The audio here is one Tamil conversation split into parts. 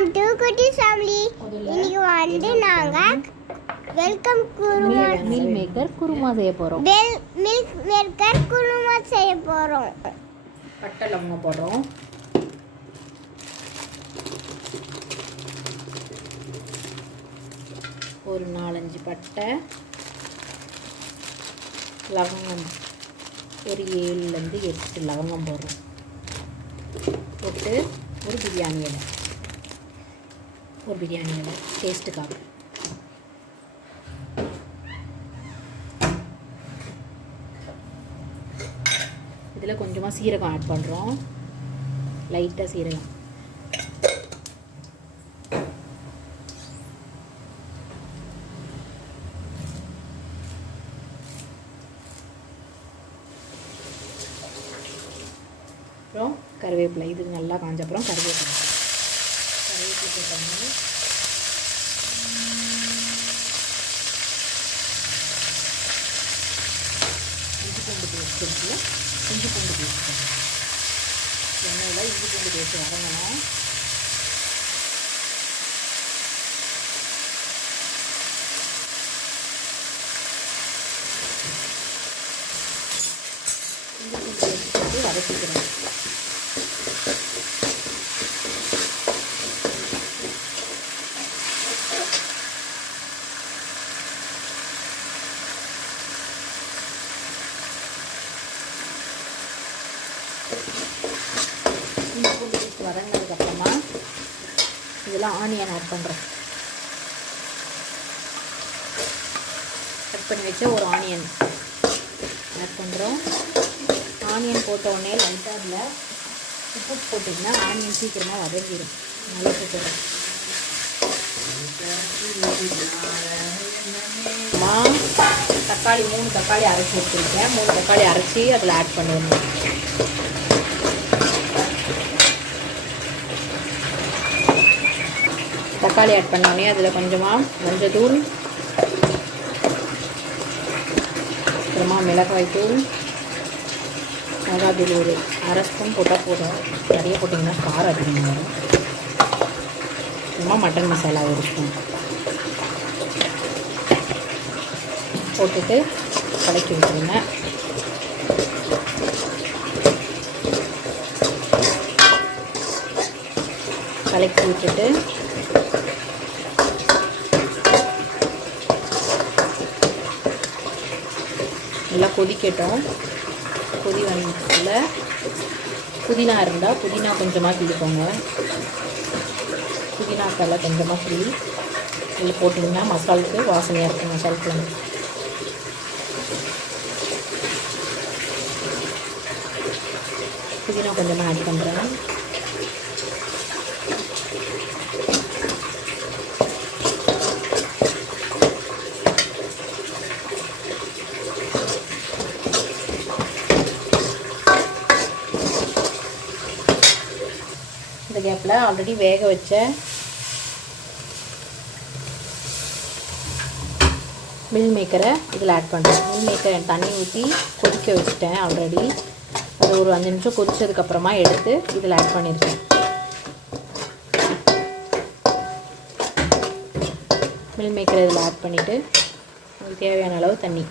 வெல்கம் டு குட்டி ஃபேமிலி. இன்னைக்கு வந்து நாங்க welcome kurma meal maker kurma செய்ய போறோம். மில்க் மேக்கர் குருமா செய்ய போறோம். பட்டை லவங்கம் போடுறோம். ஒரு 4-5 பட்டை, லவங்கம் ஒரு 7-8 லவங்கம் போடுறோம். போட்டு ஒரு பிரியாணி இலை டேஸ்ட்டுக்காக. இதில் கொஞ்சமாக சீரகம் ஆட் பண்ணுறோம், லைட்டாக சீரகம். அப்புறம் கருவேப்பிலை, இது நல்லா காஞ்ச அப்புறம் கருவேப்பிலை போட்டோம்னா இஞ்சி பூண்டு பேஸ்ட் இருக்குல்ல, இஞ்சி பூண்டு பேஸ்ட் எண்ணெயில் இஞ்சி பூண்டு பேஸ்ட் வதங்கணும். இஞ்சி பூண்டு பேஸ்ட் போட்டு வதக்கிக்கிறோம். இஞ்சி பூண்டு பேஸ்ட் வதங்கினதுக்கப்புறமா இதில் ஆனியன் ஆட் பண்ணுறோம். கட் பண்ணி வச்ச ஒரு ஆனியன் ஆட் பண்ணுறோம். ஆனியன் போட்ட உடனே லைட்டாக அதில் உப்பு போட்டிங்கன்னா ஆனியன் சீக்கிரமாக வதங்கிடும். நல்லா போட்டுறோம். தக்காளி 3 தக்காளி அரைச்சி வச்சுருக்கேன். 3 தக்காளி அரைச்சி அதில் ஆட் பண்ணிடணும். தக்காளி ஆட் பண்ணோடனே அதில் கொஞ்சமாக மஞ்சள், அப்புறமா மிளகாய் தூள், மிளகாத்தூள் ஒரு 1/2 ஸ்பூன் போட்டால் போதும். நிறைய போட்டிங்கன்னா காரம் அதிகமாக வரும். அப்புறமா மட்டன் மசாலா 1 ஸ்பூன் போட்டுட்டு கலக்கி விட்டுருங்க. கலக்கி விட்டுட்டு நல்லா கொதிக்கட்டும். கொதி வந்ததுல புதினா இருந்தால் புதினா கொஞ்சமாக கிள்ளிக்கோங்க. புதினா தலை கொஞ்சமாக கிள்ளி இதில் போட்டிங்கன்னா மசாலுக்கு வாசனையாக இருக்கும். மசாலுக்கு புதினா கொஞ்சமாக ஆட் பண்ணுறேன். இந்த கேப்பில் ஆல்ரெடி வேக வச்ச மில் மேக்கரை இதில் ஆட் பண்ணுறேன். மில் மேக்கரை தண்ணி ஊற்றி கொதிக்க வச்சுட்டேன் ஆல்ரெடி. அது ஒரு 5 நிமிஷம் கொதிச்சதுக்கப்புறமா எடுத்து இதில் ஆட் பண்ணியிருக்கேன். மில் மேக்கரை இதில் ஆட் பண்ணிவிட்டு உங்களுக்கு தேவையான அளவு தண்ணி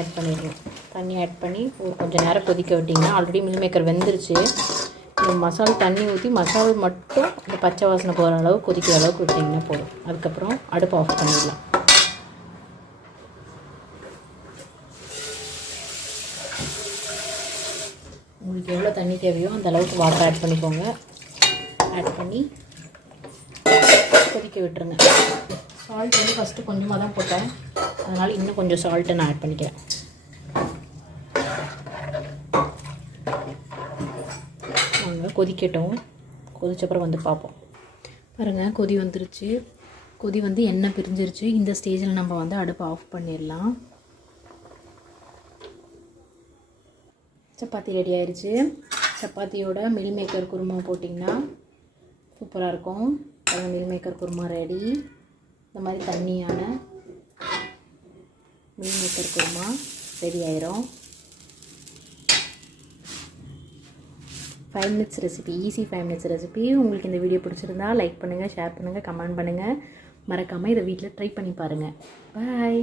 ஆட் பண்ணிடணும். தண்ணி ஆட் பண்ணி ஒரு கொஞ்சம் நேரம் கொதிக்க விட்டிங்கன்னா ஆல்ரெடி மில் மேக்கர் வெந்துருச்சு. இந்த மசால் தண்ணி ஊற்றி மசால் மட்டும் இந்த பச்சை வாசனை போகிற அளவு கொதிக்கிற அளவுக்கு விட்டிங்கன்னா போதும். அதுக்கப்புறம் அடுப்பு ஆஃப் பண்ணிடலாம். உங்களுக்கு எவ்வளோ தண்ணி தேவையோ அந்த அளவுக்கு வாட்டர் ஆட் பண்ணிக்கோங்க. ஆட் பண்ணி கொதிக்க விட்டுருங்க. சால்ட் வந்து ஃபஸ்ட்டு கொஞ்சமாக தான் போட்டேன், அதனால் இன்னும் கொஞ்சம் சால்ட்டை நான் ஆட் பண்ணிக்கிறேன். கொதிக்கட்டும். கொதிச்சப்புறம் வந்து பார்ப்போம். பாருங்கள், கொதி வந்துருச்சு. கொதி வந்து எண்ணெய் பிரிஞ்சிருச்சு. இந்த ஸ்டேஜில் நம்ம வந்து அடுப்பை ஆஃப் பண்ணிடலாம். சப்பாத்தி ரெடி ஆயிடுச்சு. சப்பாத்தியோட மில் மேக்கர் குருமா போட்டிங்கன்னா சூப்பராக இருக்கும். Meal maker kurma ready. இந்த மாதிரி தண்ணியான மில் மேக்கர் குருமா ரெடி ஆயிரும். 5 minutes recipe, easy 5 minutes recipe. உங்களுக்கு இந்த வீடியோ பிடிச்சிருந்தா லைக் பண்ணுங்கள், ஷேர் பண்ணுங்கள், கமெண்ட் பண்ணுங்கள். மறக்காமல் இதை வீட்டில் ட்ரை பண்ணி பாருங்கள். பாய்.